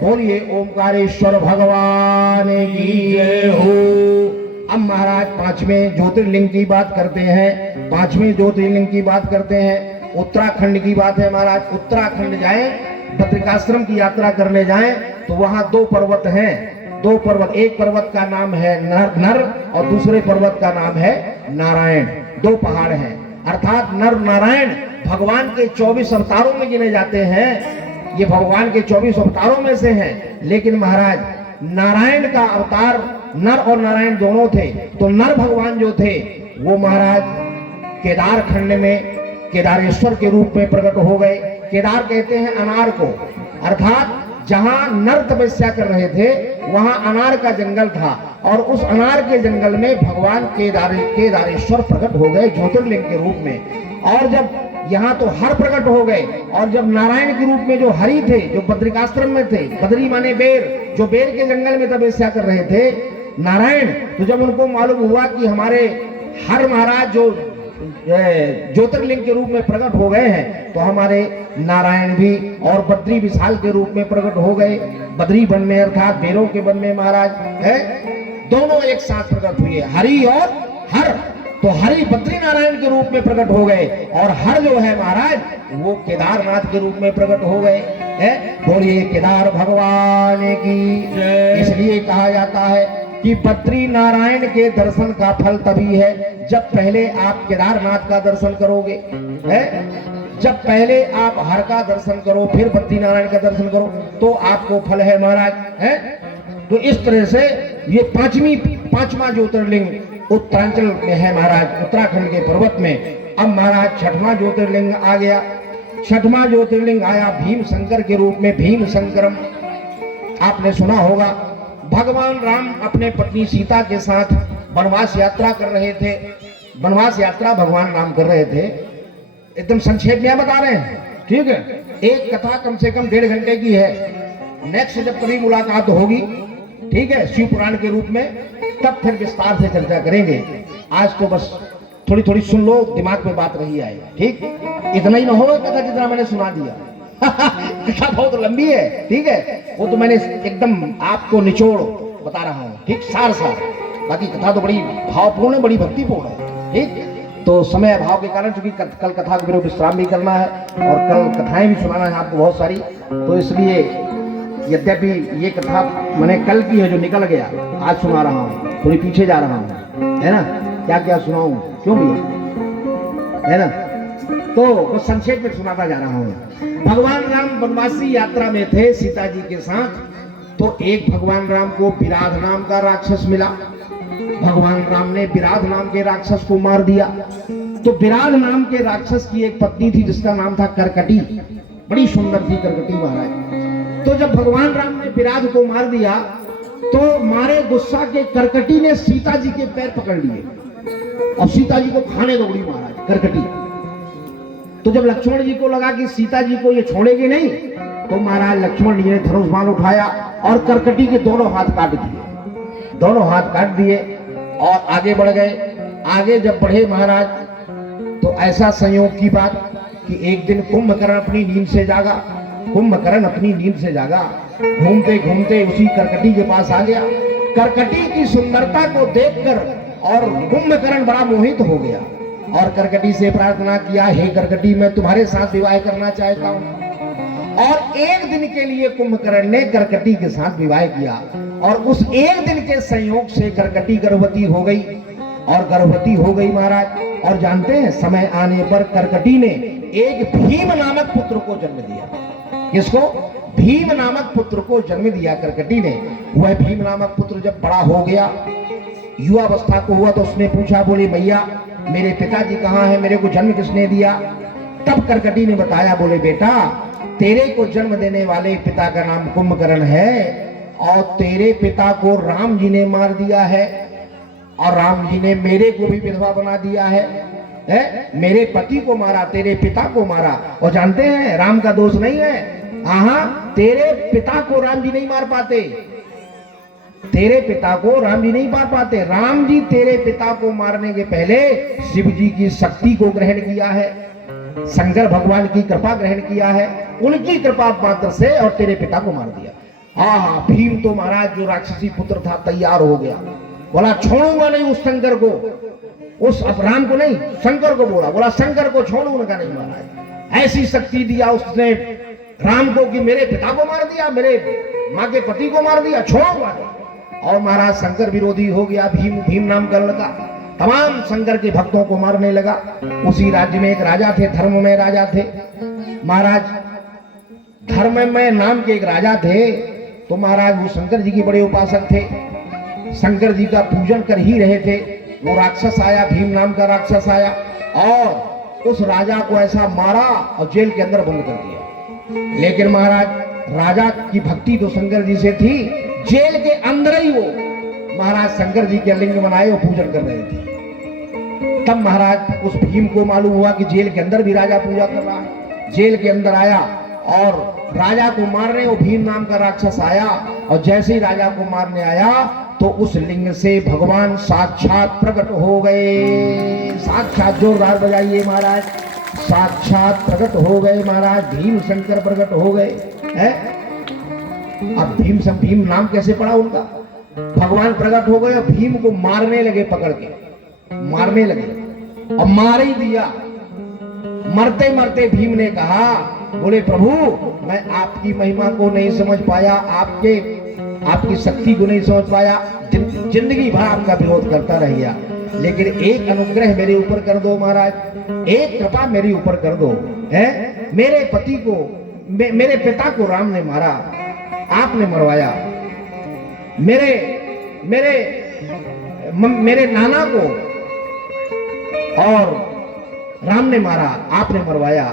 बोलिए ओमकारेश्वर भगवान की जय हो। अब महाराज पांचवें ज्योतिर्लिंग की बात करते हैं। पांचवें ज्योतिर्लिंग की बात करते हैं। उत्तराखंड की बात है महाराज। उत्तराखंड जाएं, बद्रिकाश्रम की यात्रा करने जाएं तो वहां दो पर्वत हैं। दो पर्वत, एक पर्वत का नाम है नर और दूसरे पर्वत का नाम है नारायण। दो पहाड़ हैं, अर्थात नर नारायण भगवान के 24 अवतारों में गिने जाते हैं। ये भगवान के 24 अवतारों में से हैं। लेकिन महाराज नारायण का अवतार, नर और नारायण दोनों थे। तो नर भगवान जो थे वो महाराज केदार खंड में केदारेश्वर के रूप में प्रकट हो गए। केदार कहते हैं अनार को, अर्थात जहां नर तपस्या कर रहे थे वहां अनार का जंगल था और उस अनार के जंगल में भगवान केदारेश्वर प्रकट हो गए ज्योतिर्लिंग के रूप में। और जब यहाँ तो हर प्रकट हो गए और जब नारायण के रूप में जो हरि थे, जो बद्रिकाश्रम में थे, बद्री माने बेर, जो बेर के जंगल में तपस्या कर रहे थे नारायण, तो जब उनको मालूम हुआ कि हमारे हर महाराज जो ज्योतिर्लिंग के रूप में प्रकट हो गए हैं तो हमारे नारायण भी और बद्री विशाल के रूप में प्रकट हो गए। बद्री वन में अर्थात बेरों के वन में महाराज है, दोनों एक साथ प्रकट हुए, हरि और हर। तो हरि बद्री नारायण के रूप में प्रकट हो गए और हर जो है महाराज वो केदारनाथ के रूप में प्रकट हो गए है। बोलिए केदार भगवान की जय। इसलिए कहा जाता है कि बद्री नारायण के दर्शन का फल तभी है जब पहले आप केदारनाथ का दर्शन करोगे है। जब पहले आप हर का दर्शन करो फिर बद्री नारायण का दर्शन करो तो आपको फल है महाराज है। तो इस तरह से ये पांचवा ज्योतिर्लिंग उत्तरांचल में है महाराज, उत्तराखंड के पर्वत में। अब महाराज छठवां ज्योतिर्लिंग आ गया। छठवां ज्योतिर्लिंग आया भीम शंकर के रूप में, भीम शंकरम। आपने सुना होगा भगवान राम अपने पत्नी सीता के साथ वनवास यात्रा कर रहे थे। वनवास यात्रा भगवान राम कर रहे थे। एकदम संक्षेप में बता रहे हैं, ठीक है। एक कथा कम से कम 1.5 घंटे की है। नेक्स्ट जब कभी मुलाकात होगी, ठीक है, शिव पुराण के रूप में, तब फिर विस्तार से चर्चा करेंगे। आज तो बस थोड़ी थोड़ी सुन लो, दिमाग में बात रही आए, ठीक। इतना ही ना हो कथा जितना मैंने सुना दिया। कथा बहुत लंबी है, ठीक है, वो तो मैंने एकदम आपको निचोड़ बता रहा हूँ, ठीक, सार। बाकी कथा तो बड़ी भावपूर्ण, बड़ी भक्तिपूर्ण है, ठीक। तो समय अभाव के कारण, चूंकि कल कथा को फिर विश्राम भी करना है और कल कथाएं भी सुनाना है आपको बहुत सारी, तो इसलिए यद्यपि ये कथा मैंने कल की है जो निकल गया, आज सुना रहा हूँ, थोड़ी पीछे जा रहा हूँ, है ना। क्या क्या सुनाऊं, क्यों भैया, है ना। तो वो संक्षेप में सुनाता जा रहा हूँ। भगवान राम वनवासी यात्रा में थे सीता जी के साथ। तो एक भगवान राम को विराध नाम का राक्षस मिला। भगवान राम ने विराध नाम के राक्षस को मार दिया। तो विराध नाम के राक्षस की एक पत्नी थी जिसका नाम था करकटी। बड़ी सुंदर थी करकटी महाराज। तो जब भगवान राम ने विराध को मार दिया तो मारे गुस्सा के करकटी ने सीता जी के पैर पकड़ लिए और सीता जी को खाने दौड़ी महाराज करकटी। तो जब लक्ष्मण जी को लगा कि सीता जी को ये छोड़ेगी नहीं, तो महाराज लक्ष्मण जी ने धनुष बाण उठाया और करकटी के दोनों हाथ काट दिए। दोनों हाथ काट दिए और आगे बढ़ गए। आगे जब बढ़े महाराज तो ऐसा संयोग की बात कि एक दिन कुंभकर्ण अपनी नींद से जागा। कुंभकर्ण अपनी नींद से जागा, घूमते घूमते उसी करकटी के पास आ गया। करकटी की सुंदरता को देखकर और कुंभकर्ण बड़ा मोहित हो गया और करकटी से प्रार्थना किया, हे करकटी, मैं तुम्हारे साथ विवाह करना चाहता हूँ। और एक दिन के लिए कुंभकर्ण ने करकटी के साथ विवाह किया और उस एक दिन के संयोग से करकटी गर्भवती हो गई और गर्भवती हो गई महाराज। और जानते हैं समय आने पर करकटी ने एक भीम नामक पुत्र को जन्म दिया। किसको? भीम नामक पुत्र को जन्म दिया करकटी ने। वह भीम नामक पुत्र जब बड़ा हो गया, युवावस्था को हुआ, तो उसने पूछा, बोले भैया मेरे पिताजी कहाँ हैं, मेरे को जन्म किसने दिया? तब करकटी ने बताया, बोले बेटा तेरे को जन्म देने वाले पिता का नाम कुंभकर्ण है और तेरे पिता को राम जी ने मार दिया है और राम जी ने मेरे को भी विधवा बना दिया है, मेरे पति को मारा, तेरे पिता को मारा। और जानते हैं राम का दोष नहीं है, तेरे पिता को राम जी नहीं मार पाते, तेरे पिता को राम जी नहीं मार पाते। राम जी तेरे पिता को मारने के पहले शिव जी की शक्ति को ग्रहण किया है, शंकर भगवान की कृपा ग्रहण किया है, उनकी कृपा मात्र से और तेरे पिता को मार दिया। हाँ हाँ, भीम तो महाराज जो राक्षसी पुत्र था तैयार हो गया, बोला छोड़ूंगा नहीं उस शंकर को, उस राम को नहीं शंकर को बोला शंकर को छोड़ूंगा नहीं महाराज। ऐसी शक्ति दिया उसने राम को कि मेरे पिता को मार दिया, मेरे माँ के पति को मार दिया, छोड़ूंगा नहीं। और महाराज शंकर विरोधी हो गया, भीम नाम कर लगा, तमाम शंकर के भक्तों को मारने लगा। उसी राज्य में एक राजा थे, धर्ममय राजा थे महाराज, धर्ममय नाम के एक राजा थे। तो महाराज वो शंकर जी के बड़े उपासक थे, शंकर जी का पूजन कर ही रहे थे। वो राक्षस आया, भीम नाम का राक्षस आया और उस राजा को ऐसा मारा और जेल के अंदर बंद कर दिया। लेकिन महाराज राजा की भक्ति तो शंकर जी से थी, जेल के अंदर ही वो महाराज शंकर जी के लिंग बनाए और पूजन कर रहे थे। तब महाराज उस भीम को मालूम हुआ कि जेल के अंदर भी राजा पूजा कर रहा है। जेल के अंदर आया और राजा को मारने वो भीम नाम का राक्षस आया, और जैसे ही राजा को मारने आया तो उस लिंग से भगवान साक्षात प्रकट हो गए। साक्षात, जोरदार बजाइए महाराज, साक्षात प्रकट हो गए महाराज, भीम शंकर प्रकट हो गए हैं। अब भीम नाम कैसे पड़ा उनका, भगवान प्रकट हो गए और भीम को मारने लगे, पकड़ के मारने लगे और मार ही दिया। मरते मरते भीम ने कहा, बोले प्रभु मैं आपकी महिमा को नहीं समझ पाया, आपकी शक्ति को नहीं समझ पाया, जिंदगी भर आपका विरोध करता रह गया, लेकिन एक अनुग्रह मेरे ऊपर कर दो महाराज, एक कृपा मेरे ऊपर कर दो है। मेरे पति को, मेरे पिता को राम ने मारा, आपने मरवाया, मेरे नाना को और राम ने मारा, आपने मरवाया।